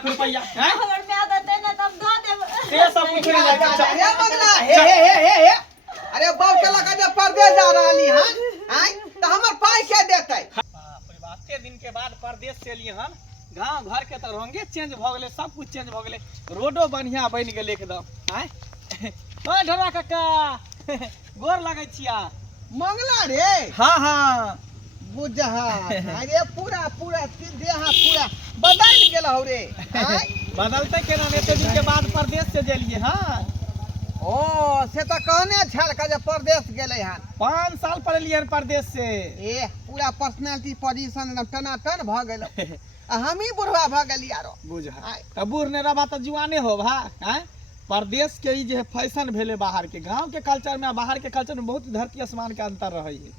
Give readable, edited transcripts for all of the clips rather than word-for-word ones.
लाख रुपया हैं हमर में देते ना तब दो देब ये सब कुछ नहीं लगता अरे मंगला हे अरे बाप के लगा जब परदेश जा रहली हन हैं त हमर पाई के देतै बाप रे बाप के दिन के बाद परदेश से लिए हन गांव घर के तो रंगे चेंज भ गेले सब कुछ चेंज भ गेले रोडो बढ़िया बन गेले एकदम हैं ओ ढोरा काका गोर लागै छिया मंगला रे हां हां बुझहा अरे पूरा देहा पूरा बदल गेल हो रे हैं बदलते केना एते दिन के बाद परदेश से जेलिए हां ओ से त कहने छल का जे परदेश गेलै हन 5 साल पर लिए परदेश से ए पूरा पर्सनालिटी पोजीशन टनाटन भ गेल हम ही बुढ़वा भ गेली यारो बुझा त बूढ़ ने रबा त जुआने हो भा हैं परदेश के ई जे फैशन भेले बाहर के गांव के कल्चर में बाहर के कल्चर में बहुत धरती आसमान के अंतर रहै है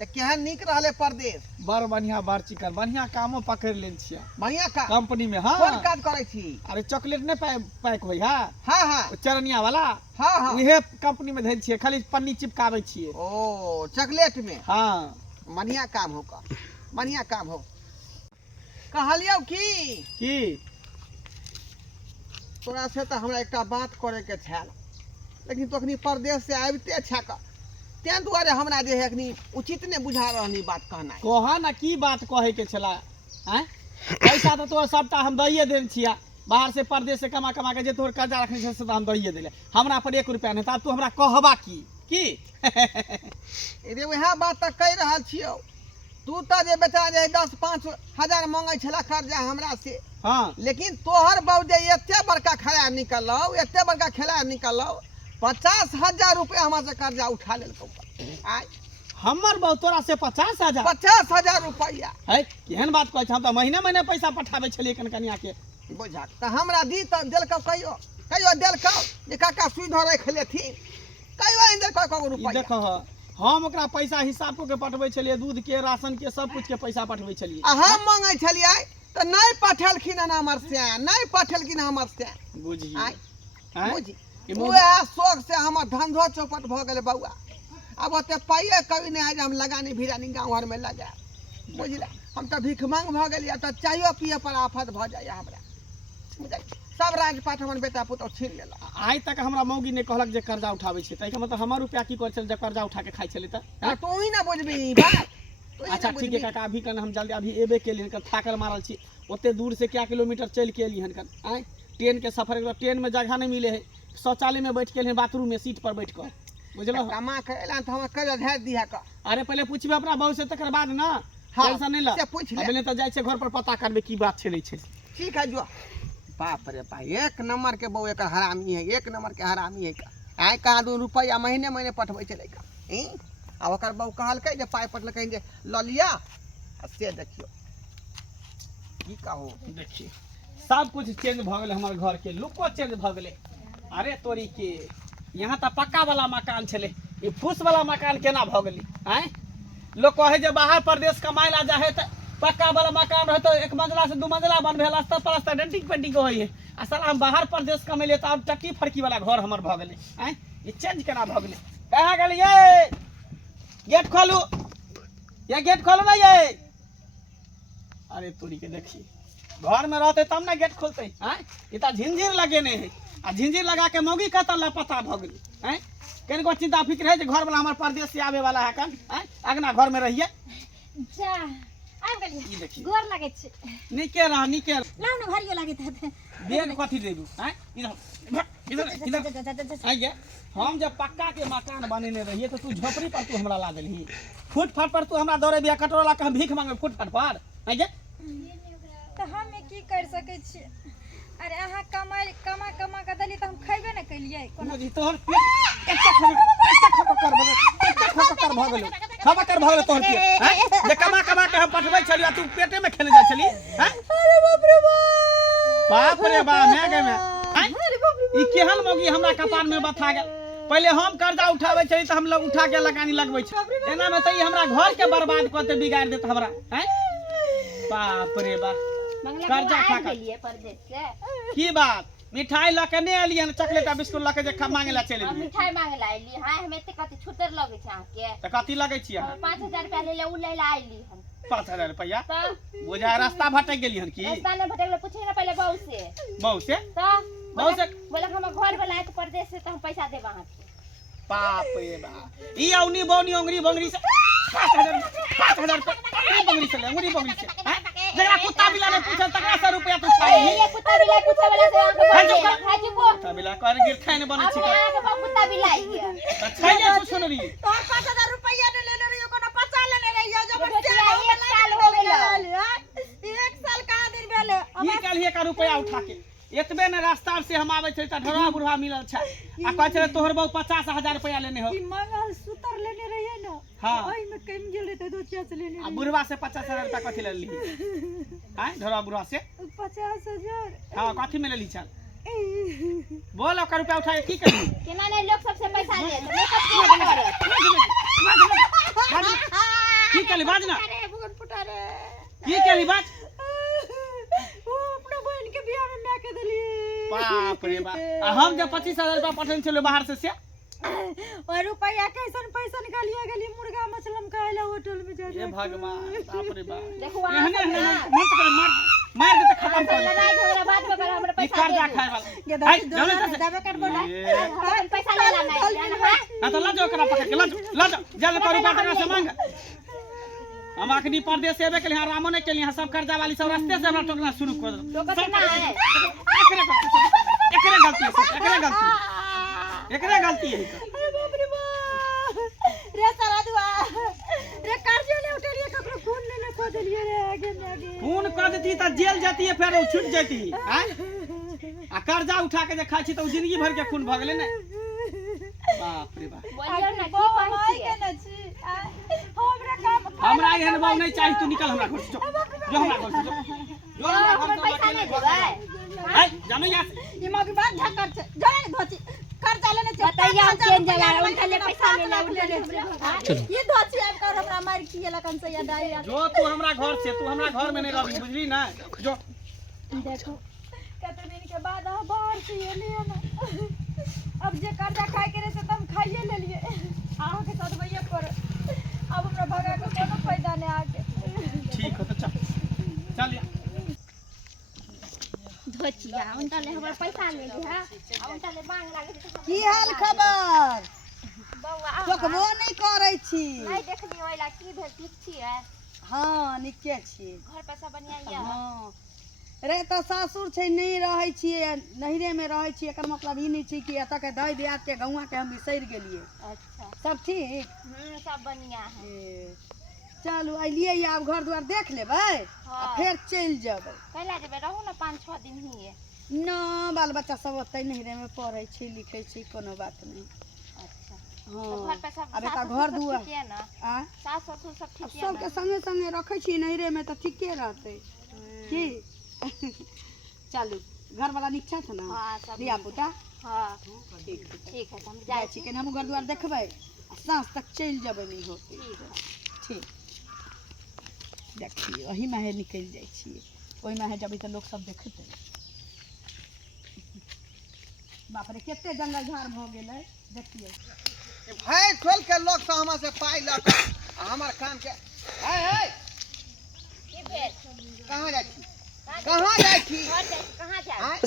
त केहन निक रहले परदेश बड़ बढ़िया बड़ चिकन बढ़िया कामो पकड़ लेल छिया बढ़िया का कंपनी में हां कोन काज करै छी अरे चॉकलेट ने पैक होई हां हां हां चरनिया वाला हां हां इहे कंपनी में धै छिए खाली पन्नी चिपकाबै छिए ओ चॉकलेट में हां बढ़िया काम हो का बढ़िया काम हो कहलियौ की तोरा से तो हमरा एकटा बात करे के छल लेकिन तो अखनी परदेश से आबिते छ का तें दुआरे हमरा जे है अखनी उचित ने बुझा रहनी बात कहना कहा ना की बात कहे के छला हैं पैसा तो तोर सबटा हम दइए देन छिया बाहर से परदेश से कमा कमा के जे तोर कर्जा रखने से तो हम दइए देले हमरा पर 1 रुपया नहीं तब तू हमरा कहबा की रे वह बात त कह रहल छियौ तू त जे बेटा जे 10-5 हजार मांगे छला कर्जा हमरा से हां लेकिन तोहर बाबू जे एते बड़का खड़ा निकलौ एते बड़का खिला निकलौ 50,000 रुपया हमरा से कर्जा उठा लेलकौ आय हमर बहु तोरा से 50,000 50,000 रुपया है केहन बात कहै छ हम त महीने पैसा पठाबै छलिए कनिया के बुझा त हमरा दी त देलकौ कहियो देलकौ जे काका सुध रख लेथिन कहियो देलकौ रुपया देखो हम ओकरा पैसा हिसाब को के पठबै छलिए दूध के राशन के सब कुछ के पैसा पठबै छलिए हम मांगे छलिए त नहीं पठेलखिन हमर से नहीं पठेलखिन हमर से बुझी बुझी वह शौक से हमर धंधो चौपट भ गेले बउआ अब ओते पाइए कभी नहीं है जे हम लगानी भिरानी गांव घर में लगा बुझला हम त भीख मांग भ गेलिए त चायो पिए पर आफत भ जाय हमरा बुझाई सब राजपाट हमर बेटा पुतो छीन लेला आइ तक हमरा मौगी ने कहलक जे कर्जा उठाबै छै तै के मतलब हमर रुपया की कर छल जे कर्जा उठा के खाइ छले त तू ही ना बुझबी बात अच्छा ठीक है काका अभी कन हम जल्दी अभी एबे के लिए थाकल मारल छी ओते दूर से क्या किलोमीटर चल के एलिहन कन आइ ट्रेन के सफर ट्रेन में जगह नहीं मिले है शौचालय में बैठ के एलिहन बाथरूम में सीट पर बैठ कर बुझलो कमा के एला त हम कर धैर दिया का अरे पहले पूछबे अपना बहू से तकर बाद ना टेंशन नहीं ला से पूछ ले पहले त जाय छै घर पर पता करबे की बात छै नहीं छै ठीक है जो बाप रे बा एक नंबर के बहू एक हरामी है एक नंबर के हरामी है आय कहाँ 2 रुपया महीने पठबै छलै का अब ओकर बहू कहलकै जे पाइ पठलकै जे ल लिया से देखियो की कहू देखिए सब कुछ चेंज भ गेले हमर घर के लुको चेंज भ गेले अरे तोरी के यहाँ त पक्का वाला मकान छले ये फूस वाला मकान केना भ गेली हैं लोग कहे जे बाहर प्रदेश कमाए ला जाहे त पक्का वाला मकान रहे तो 1 मंजिला से 2 मंजिला बनबे रास्ता पर डेंटिंग पेंटिंग होई है असल हम बाहर प्रदेश कमेले त अब टकी फड़की वाला घर हमर भ गेले हैं ये चेंज केना भ गेले कहां गेली ये गेट खोलू ये गेट खोलो ना ये अरे तोरी के देखिए घर में रहते तब ना गेट खोलते हैं इतना झिंझिर लगे नहीं है आ झिंझिर लगा के मौगी कत लापता भ गेली हैं केन को चिंता फिक्र है जे घर वाला हमार परदेश से आवे वाला है कन हैं अगना घर में रहिए जा आब गेलिए ई देखिए गोर लागे छै निके लाउ न भरियो लागे त बेग कथी देबू हैं इधर आइए हम जब पक्का के मकान बनेने रहिए तो तू झोपड़ी पर तू हमरा ला देलही फुटफाट पर तू हमरा दौड़े बिया कटोरा के हम भीख मांगे फुटफाट पर आइए त हम की कर सकै छी अरे अहाँ कमा के दली त हम खैबे न कलियै कोनो तोहर पेट एते खपकर भ गेलो तोहर पेट हैं जे कमा के हम पठबै छलियो तू पेटे में खेले जा छली हैं अरे बाप रे बा मैं गे मैं ई केहन मौगी हमरा कपार में बथा गेल पहले हम कर्जा उठाबै छली त हम लोग उठा के लगानी लगबै छै एना में त ई हमरा घर के बर्बाद करते बिगाड़ देत हमरा हैं बाप रे बा कर्जा खा के लिए परदेश से की बात मिठाई लके ने एलिए चॉकलेट आ बिस्कुट लके जे मांगे ला चले एलिए मिठाई मांगे ला एली हां हमें ते कते छुतर लगे छ के त कथि लगे छी अहाँ 5000 रुपया ले उ ले ला आइली हम 5000 रुपया त बुझा रास्ता भटक गेली हन की रास्ता ने भटकले पूछे ना पहले बाऊ से बहू से तो बहू से बोला हम घर वाला है तो परदेश से तो हम पैसा देब अहाँ के। बाप रे बाप ई औनी बौनी अंगरी बंगरी से 5,000 रुपया बंगरी से ले अंगरी बंगरी से हैं जरा कुत्ता बिल्ला ने पूछा तकरा 100 रुपया तू छाई ये कुत्ता बिल्ला पूछे वाला से अहाँ के बोल हां जी को कुत्ता बिल्ला कर गिर खाने बने छी अहाँ के कुत्ता बिल्ला है अच्छा ये कुछ सुन रही तो 5,000 रुपया ने लेले रहियो कोनो 50 लेले रहियो जब एक साल हो गेल। एक साल कहाँ दिन भेले ई काल्हि का रुपया उठा के एतबे ने रास्ता से हम आवे छै त ढोरा बुढ़वा मिलल छै आ कहै छै तोहर बहु 50,000 रुपया लेने हो ई मंगल सूत्र लेने रहिए ना हाँ। ओइ में कम गेल रहते दो से लेने आ बुढ़वा से 50,000 रुपया कथि ले ली हैं ढोरा बुढ़वा से 50,000 हां कथि में ले ली चल बोल ओकर रुपया उठा के की करी केना नहीं लोग सबसे पैसा ले तो मेकअप के करत की कली बाज ना अरे भगवान फुटा रे की कली बाज वो अपने बहन के बियाह में मैं के देली बाप रे बाप आ हम जब 25,000 रुपया पठन चलो बाहर से और रुपया कैसन पैसा निकालिया गेली मुर्गा मछलम खाइला होटल में जा हे भगवान बाप रे बाप देखो एहने मन तो मार दे त खत्म कर लड़ाई झगड़ा बात कर हमरा ई पैसा कर्जा दे खाए वाला ये हाय दादी जल्दी से दबे कर बोला अपन पैसा लेला नहीं जान हां हां तो ला जाओ करा पकड़ के ला जाओ जल कर रुपया तकरा से मांग हम अखनी परदेश से एबे के लिए रामो ने के लिए सब कर्जा वाली सब रास्ते से हमरा टोकना शुरू कर दो तो कतना है एकरे गलती है अरे बाप रे बाप रे सारा दुआ रे कर्जे ले उठलिए ककरो खून लेने को देलिए रे आगे खून कर देती त जेल जाती है फिर छूट जाती हैं आ कर्जा उठा के जे खाई छी त जिंदगी भर के खून भ गेले ने बाप रे बाप बोलियो ना की कहै के न छी हमरा काम हमरा एहन बाऊ नहीं चाहिए तू निकल हमरा घर से जो हमरा घर से जो हमरा घर से पैसा नहीं देबै है जानो यहाँ ये मौकी बात झकर छे जरे धोची कर्जा लेने छे बताइए हम चेंज जला उनका ले पैसा ले ले ये धोची आब कर हमरा मार किए लकन से याद आई जो तू हमरा घर से तू हमरा घर में नहीं रही बुझली ना जो देखो कते दिन के बाद आ बाहर से ये लिए ना अब जे कर्जा खाए के रहे से तुम खाइए ले लिए आहो के साथ भैया पर अब हमरा भगा के कोनो फायदा नहीं आके ठीक हो तो चल चल या धोचिया उनका ले हमरा पैसा ले ली हां उनका ले मांग लागे तो की हाल खबर बौआ चोकबो नहीं करे छी नहीं देखली ओइला की भेल ठीक छियै हाँ निके छी घर पैसा बढ़िया ये हाँ रे तो सासुर छै नहीं रहे छी नहिरे में रहे छी एकर मतलब ई नहीं छी कि एत के दई दियाद के गौवा के हम बिसर गेलिए अच्छा सब ठीक सब बढ़िया है ए, चलू अलिए आब घर द्वार देख लेबै हाँ। आ फिर चल जेबै कैला जेबे रहू ना 5-6 दिन ही है न बाल बच्चा सब ओतै नहिरे में पढ़े छी लिखे छी कोनो बात नहीं अच्छा हाँ तो घर पे सब अब एता सास घर ससुर दुआर ठीक है ना आ सास ससुर सब ठीक है सबके संगे संगे रखे छी नहिरे में तो ठीके रहते की चलू घर वाला नीक छथ ना हाँ सब दिया पुता हाँ ठीक है ठीक है तो हम जाय जाए छी कि हम घर द्वार देखबै आ सांझ तक चल जेबै नहीं होते ठीक है ठीक देखिए वही माहे निकल जाय छियै ओहि माहे जब तो लोग सब देखते बाप रे केते जंगल झाड़ भ गेलै देखिए भाई खोल के लोग से हमरा से पाई ल के हमर काम के है की भेल कहां जाय छी कहां जाय छी घर जाए कहाँ जाए हैं?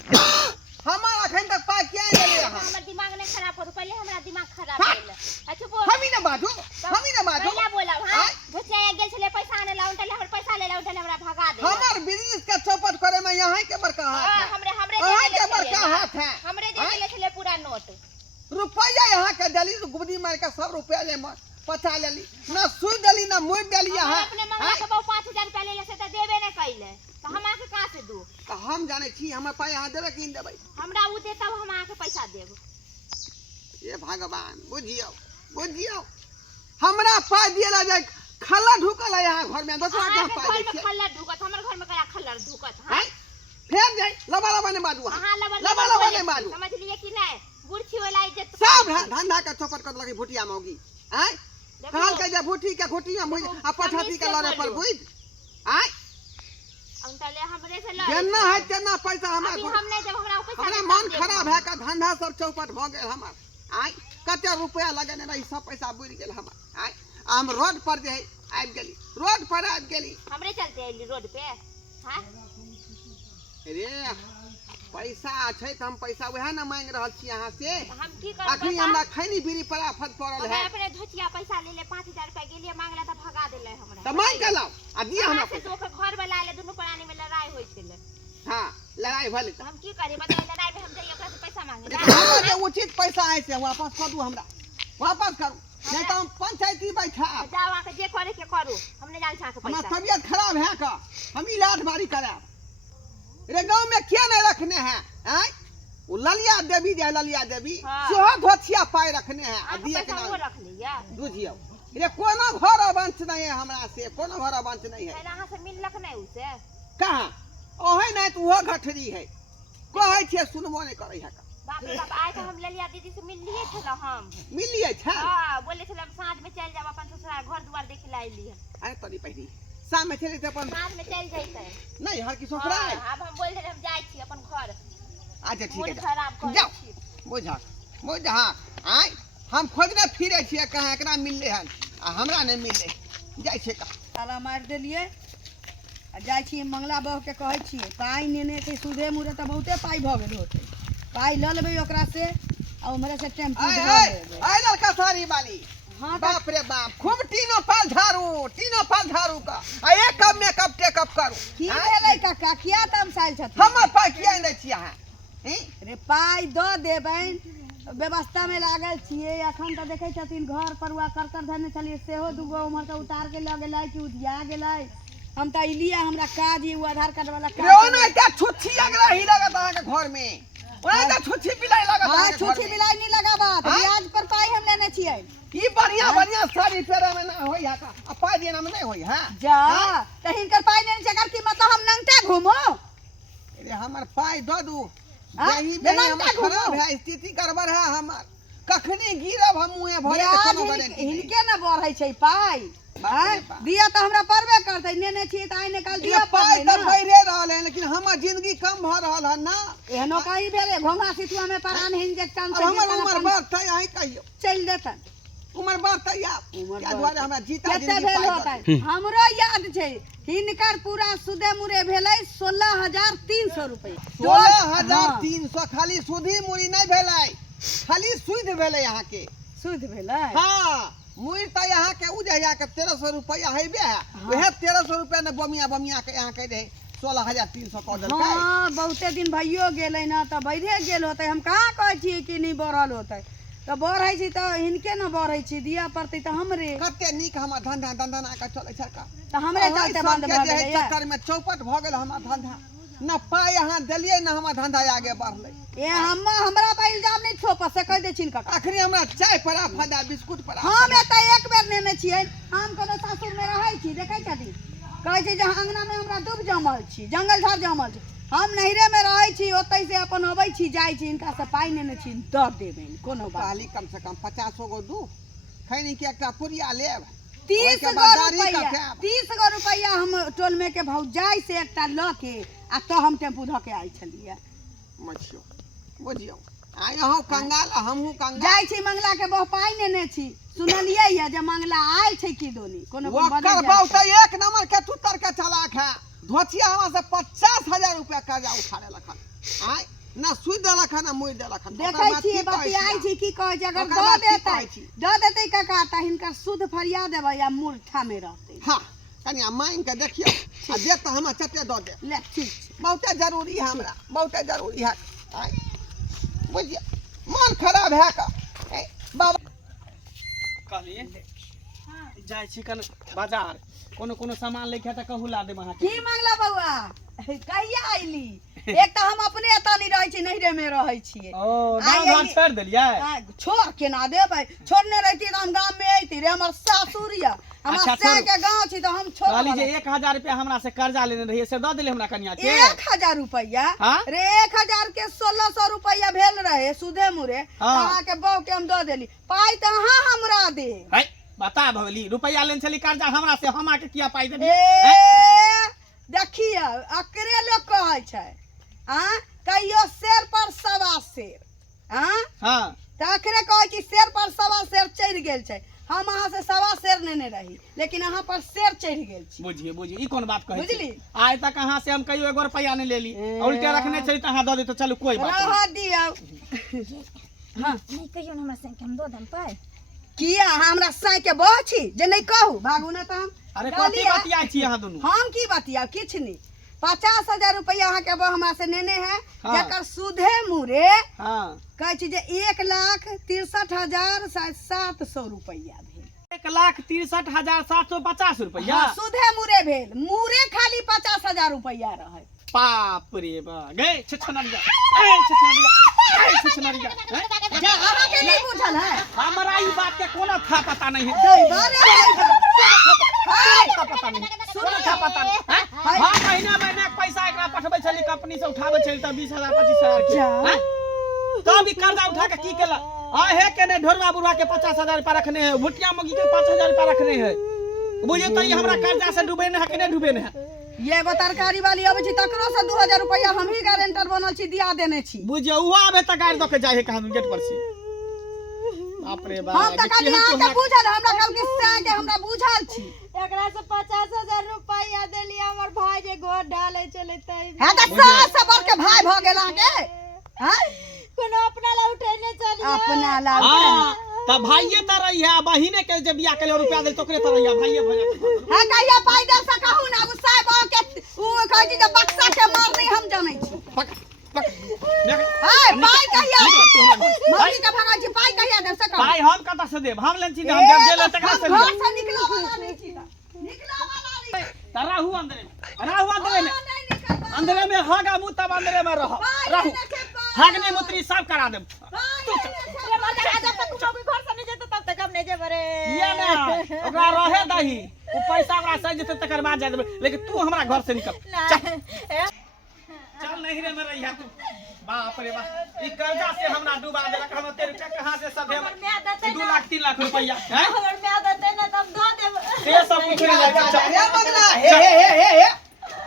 हमर अखन तक पाई किया नहीं लेले अहाँ हमर दिमाग नहीं खराब हो पहले हमरा दिमाग खराब हाँ। भेल अच्छा बोल हमी न बाजू हमी न बाजू पहले बोला हां हाँ। भुतिया गेल छले पैसा आने ला उनटले हमर पैसा ले ला उनटले हमरा भगा दे हमर बिजनेस के चौपट करे में यहाँ के बड़का हाथ हां है हमरे अहाँ दे के देले बड़का छले हाथ है हमरे दे हाँ। देले छले पूरा नोट रुपया यहाँ के दली गुबदी मार के 100 रुपया ले पचा लेली ना सुई दली ना मुई दली हम यहाँ अपने मंगला के बहु 5,000 रुपया ले ले से त देबे नहीं कइले तो हम आके कहां से दू तो हम जाने छी हमर पाई यहाँ देबे कि नहीं देबे हमरा उ दे तब हम आके पैसा देब ये भगवान बुझियो बुझियो हमरा पाई दिएला जाय खल्ला ढुकल है यहाँ घर में दोसरा के अहाँ पाई के घर दे में खल्लर ढुकत हमर घर में कया खल्लर ढुकत हां हैं फेर जाय लबा लबा ने बाजू अहाँ लबा लबा ने बाजू समझ लिए कि नहीं बुढ़ी वाला इज्जत सब धंधा के चौपट कर लगी भुटिया मौगी हैं देखो, कहल के जे भुटी के घोटिया मुझ आ पठाती के लड़े पर बुझ हैं उनटले हमरे से लड़ जेना है तेना पैसा हमरा अभी हम नहीं जब हमरा पैसा हमरा नहीं मन देब खराब हम। है का धंधा सब चौपट भ गेल हमर आइ कते रुपया लगने रही सब पैसा बुड़ गेल हमर आइ हम रोड पर जे आबि गेली रोड पर आबि गेली हमरे चलते आइली रोड पे हां रे पैसा छै त हम पैसा वह ना मांग रहल छी यहाँ से। हम की अखनी करब हमरा खैनी बीड़ी पर आफत पड़ल है। अपने धोतिया पैसा ले ले 5000 रुपया गेलिए मांगला त भगा देले हमरा त मांग के लाओ आ दिया हमरा से तो घर में लाले दुनु प्राणी में लड़ाई होई छले। हां लड़ाई भले त हम की करी बताओ लड़ाई में हम जाइए ओकरा से पैसा मांगे हमरा जे उचित पैसा है से वापस कर दू हमरा वापस करू नहीं तो हम पंचायती बैठा जाओ आके जे करे के करू हम नहीं जान छाके हमार पैसा तबियत खराब है का हम इलाज बारी कराब। रे गांव में क्या नहीं रखने हैं हैं वो ललिया देवी जे ललिया देवी हाँ। सेहो धोतिया पाए रखने हैं आ दिए के पैसा ना वो रख लिया बुझियो। रे कोनो घर बंच नहीं है हमरा से कोनो घर बंच नहीं है। पहले अहाँ से मिल लख नहीं उसे कहां ओहे नहीं तो वो घठरी है कहै छे सुनबो नहीं करे है का। बाप रे बाप आए तो हम ललिया दीदी से मिल लिए थे ना हम मिलिए छे हां बोले थे साँझ में चल जाब अपन ससुराल घर द्वार देख लाई लिए अरे तनी पहली शाम में चले थे अपन साँझ में चल जइते नहीं हर की ससुराल अब हम बोल रहे हम जाई छी अपन घर अच्छा ठीक मूड है खराब कर जाओ छी बुझा आय हम खोजने फिरे छिए कहाँ एकरा मिलले हन आ हमरा नहीं मिलले जाय छे का ताला मार देलिए आ जाइ छी मंगला बह के कहै छियै पाइ नेने के सुधे मुरे त बहुते पाइ भ गेल होते पाइ ल लेबै ओकरा से आ उमरे से टेम्पू आय धर आय लेबै। आय लड़का सारी वाली हाँ बाप रे बाप खूब तीनों पाल झाड़ू का आ एक कप मेकअप टेकअप करू की आय, भेलै काका किया तमसाइल छथिन हमर पाइ किया नहीं छिए अहाँ रे पाइ द देबैन व्यवस्था में लागल छियै अखन त देखै छथिन घर परुआ करकर धरने छलियै सेहो दूगो उमर के उतार के ल गेलै कि उधिया गेलै हम त इलिया हमरा काज है वो आधार कार्ड वाला रे काज ओने क्या छुच्छी अगला ही लगत अहाँ के घर में ओने क्या छुच्छी पिलाई लगत हां अहाँ के घर छुच्छी में बिलाई नहीं लगाबा हाँ? ब्याज पर पाइ हम लेने छियै ई बढ़िया बढ़िया साड़ी पेरे में ना होई हा का आ पाइ देना में नहीं होई हां जा त हिनकर पाइ लेने छै की मतलब हम नंगटा घूमो रे हमर पाइ दऽ दू हाँ? यही जे में नंगटा हमर खराब घूमो। है स्थिति गड़बड़ है हमर कखनी गिरब हम मुंहे भरे के ब्याज कोनो गारंटी नहीं। हिनके न बढ़ै छै पाइ बाप रे बाप। दिया त हमरा पड़बे करतै नेने छियै त आइ निकाल ये दिया पाइ पड़लै तऽ ना बढ़े रहल है लेकिन हमर जिंदगी कम भ रहल है ना। एहनो कहीं भेले घोंघा सितुआ में प्राण इंजेक्शन अब से हमर जीतल उम्र अपन बढ़तै अहीं कहियो चल देतन उम्र बढ़तै आब उम्र क्या दुआरे हमरा जीता केते जिंदगी भेल पाइ होतै दऽ हमरो याद छै हिनकर पूरा सुदे मुरे भेलै 16300 रुपया 16300 खाली सुधी मुड़ी नहीं भेलै खाली सुध भेलै यहाँ के सुध भेलै हाँ मुड़ी तो यहाँ के उजैया के 1300 रुपया हेबे है वह 1300 रुपया ने बमिया के यहाँ के रहे 16300 कह देलकै। हाँ बहुते दिन भइयो गेलै ना त बढ़े गेल होतै हम कहाँ कहै छियै कि नहीं बढ़ल होतै त बढ़ै छी त हिनके न बढ़ै छी दिया पड़तै त हमरे कते नीक हमर धंधा दंदना के चलै छै का त हमरे चलते बंद भ गेलै चक्कर में चौपट भ गेल हमर धंधा न पाइ अहाँ देलियै न हमर धंधा आगे बढ़लै। ए हमरा पर इल्जाम नहीं थोप से कह दे छिन काका अखनी हमरा चाय पड़ा फायदा बिस्कुट पड़ा हम एतऽ एक बेर नेने छियै हम कोनो सासुर में रहै छी देखै छथिन कहै छै जे अंगना में हमरा दूब जमल छी जंगल झाड़ जमल छी हम नहिरे में रहै छी ओतै से अपन अबै छी जाइ छी इनका से पाइ नेने छी द देबै कोनो बात कहली कम से कम 50 गो दू खैनी के एकटा पुरिया लेब 30 ओहिके गो बाद दाढ़ी रुपया कटाएब। 30 गो रुपया हम टोल में के भौजाई से एकटा ल के आ तो हम टेम्पू ध के आइ छलियै मछियो बुझियो आइ अहूँ कंगाल आ हमहूँ कंगाल जाइ छी मंगला के बहु पाइ नेने छी सुनलियै या जे मंगला आयल छै की दोनी कोनो वो कर बहुत एक नंबर के तुतर के चलाक है धोतिया हमरा से 50,000 रुपया कर्जा उठा लेलक आइ ना सुई देलक ना मुई देलक देखै छी बतियाइ छी की कहै छै अगर ओकर द बाद की कहै देतै छी? द देतै काका त हिनकर शुद्ध फरिया देबै या मूर्खा में रहतै हाँ कनिया मांग के देखियो आ दे त हमरा चटे दऽ दे ले ठीक छै बहुते जरूरी है हमरा बहुते जरूरी है आइ बुझियो मन खराब है का ए, बाबा कहलिए जाइ छी कन बाजार कोनो सामान लेके त कहू ला देब अहाँ की मंगला बउआ कहिया आइली एक त हम अपने एतनी रहै छी नहिरे में रहै छियै ओ आइ गांव घर अइली- छोड़ देलियै आ, छोड़ केना देबै छोड़ने रहिती त हम गांव में अइती रे हमर सासुर या हमर अच्छा, से छोड़ू। के गांव छी त हम छोड़ कहली जे 1000 रुपया हमरा से कर्जा लेने रहिए से दऽ देले हमरा कनिया के 1000 रुपया हाँ? रे 1000 के 1600 रुपया भेल रहे सुधे मुरे हाँ। अहाँ के बहू के हम दऽ देली पाइ त अहाँ हमरा दे है बता भगली रुपया लेने छली कर्जा हमरा से हम आके किया पाई देबी ए देखिए अकरे लोग कहै छै आ कहियो शेर पर सवा शेर हाँ हां त अखरे कहै कि शेर पर सवा शेर चढ़ि गेल छै हम अहाँ से 1.25 शेर लेने रही लेकिन अहाँ पर शेर चढ़ गेल छी बुझिए ई कौन बात कहै बुझली? आज तक अहाँ से हम कहियो 1 रुपया नहीं ले ली उल्टे रखने छै त अहाँ द दे तो चलू कोई बात नहीं। रह दियौ हाँ नहीं कहियो हमरा से हम दो दम पाए किया अहाँ हमरा साई के बह छी जे नहीं कहू भागू ना त हम अरे कहली कथी है? बतिया छी अहाँ दुनू हम की बतिया किछ नहीं 50,000 रुपया अहाँ के बह हमरा से नेने है हाँ। जकर सुधे मुरे हां कहै छी जे 1,63,700 रुपया भेल 1,63,750 रुपया हाँ, सुधे मुरे भेल मुरे खाली 50,000 रुपया रहे बाप रे बा गए छछनरिया छछनरिया जे अहाँ के नहीं बुझल है हमरा ई बात के कोनो था पता नहीं है दई बारे है था पता नहीं कोनो था पता नहीं हां महीना महीना के पैसा एकरा पठबै छली कंपनी से उठाबै छली त 20,000 25,000 के हैं तो भी कर्जा उठा के की केला आ हे के ने ढोरवा बुढ़वा के 50,000 रुपया रखने है भुटिया मुगी के 5,000 रुपया रखने है बुझिए तो ये हमरा कर्जा से डूबे न है कि नहीं डूबे न है ये एगो तरकारी वाली अबै छी तकरो से 2,000 रुपया हम ही गारंटर बनल छी दिया देने छी बुझिए उहो आबे त गाड़ी द के जाए है कहां गेट पर से बाप रे बाप हम त खाली अहाँ के बुझल हमरा कल के से के हमरा बुझल छी एकरा से 50,000 रुपया देली हमर भाई जे घर डाले चले तई है त सास से बढ़ के भाई भ गेल अहाँ के हैं कोनो अपना ला उठेने चलिए अपना ला हां त भाईये त रही है बहिने के जे बियाह के लिए रुपया दे तोकरे त रही है भाईये भ जात है कहिया पाई दे से कहू ना उ साहब के उ कहै छी जे बक्सा के मारनी हम जानै छी पक पक देख है पाई कहिया मम्मी के भगा छी पाई कहिया दे से कहू भाई हम कत से देब हम लेन छी हम देब जेल तकरा से घर से निकलो वाला नहीं छी निकलो वाला नहीं त रहू अंदरे में नहीं निकल अंदरे में हागा मुंह तब अंदरे में रहू हागने मुत्री सब करा देब अरे मर जा जब तक कुछ घर से नहीं जेते तब तक हम नहीं जेबे रे ये ना ओकरा रहे दही ओ पैसा ओकरा सही जेते तकर बाद जा देबे लेकिन तू हमरा घर से निकल चल नहीं रे में रहिया तू बाप रे बाप ई कर्जा से हमरा डुबा देलक हम तेरे कहां से सधे 2 लाख 3 लाख रुपया हैं हमर में देते ना तब दो देब से सब उखड़ी जाय चल हे मगना हे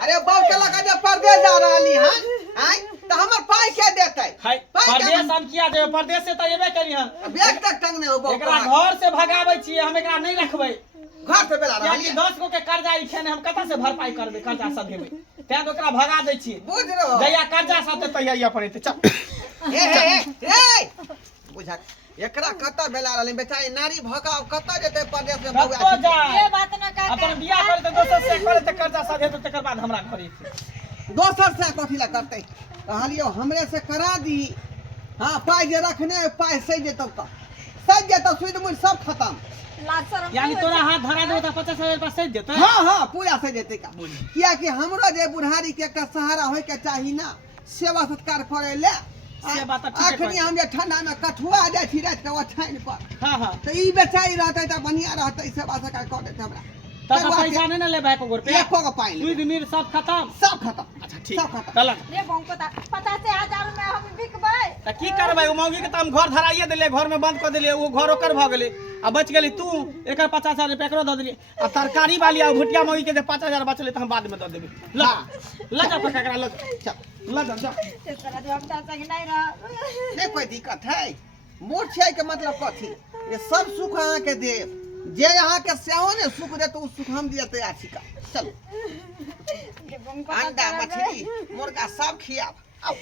अरे बाप के लगा जे परदेश जा रहली हन हैं त हमर पाई के देतै हाय परदेश हम किया देबे परदेश से त एबे करी हम बैग तक टंग ने हो बाप एकरा घर से भगाबै छी हम एकरा नहीं रखबै घर से बेला रहली यानी 10 गो के कर्जा ई खेने हम कत से भरपाई करबै कर्जा सधेबै तै तो ओकरा भगा दै छी बुझ रहो जया कर्जा साथे तैयारी पड़े चल हे बुझा एकरा कत बेला रहली बेचारी नारी भगाव कत जेतै परदेश में कतो बउआ जा ये बात ना का अपन बियाह करे त दोसर से करे त कर्जा साधे तो तकर बाद हमरा घरे दोसर से कथी ला करतै कहलियो हमरे से करा दी हां पाई जे रखने पाई सही जेतौ त सही जेतौ सुध मुझ सब खत्म लाज शरम यानी तोरा हाथ धरा देबो त 50,000 रुपया सही देतै हाँ पूरा सही जेतै का किया कि हमरो जे बुढ़ारी के एकटा सहारा होय के चाही ना सेवा सत्कार करे ले से बात ठीक है अखनी हम जे ठंडा में कठुआ जाय छी रात के ओछाइन पर हां हां त ई बेचारी रहतै त बढ़िया रहतै सेवा सत्कार कर देतै हमरा त पैसा नहीं न लेबै एको रुपया एको को पाई ले दूध मीर सब खत्म सब खत्म अच्छा ठीक सब खत्म चल रे बंको ता 50,000 में हम बिकबै त की करबै ओ मौगी के त हम घर धराइए देले घर में बंद कर देले वो घर ओकर भ गेले आ बच गेली तू एकर 50,000 रुपया एकरो द देली आ तरकारी वाली आ भुटिया मौगी के जे 5,000 बचले त हम बाद में द देबै ल जा पका एकरा ल जा तेरा जो हम संग नहीं रह नहीं कोई दिक्कत है मोर छै के मतलब कथी ये सब सुख अहाँ के देव जे अहाँ के सेहो ने सुख दे तो सुख हम दिया तैयार छी का चल रे बंको अंडा मछली मुर्गा सब खियाब आओ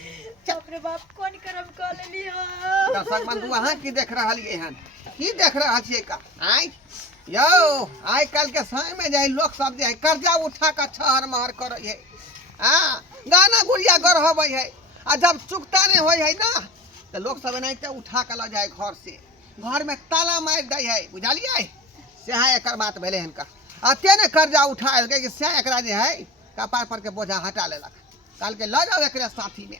चल रे बाप कोन करम क लेली हो दर्शक बंधु अहाँ की देख रहलिए हन की देख रहल छियै का आइ यौ आइ काल के समय में जे लोग सब जे है कर्जा उठा के छहर महर करे है हां गाना गुड़िया गढ़बै है आ जब चुकता नहीं होय है ना तो लोग सब एनाहिते उठा के ल जाए घर से घर में ताला मार दै है बुझलियै से एकर बात भेले हनका अते ने कर्जा उठाएल के से एकरा जे है कपार पर के बोझा हटा लेलक काल के ल जाओ एकरे साथी में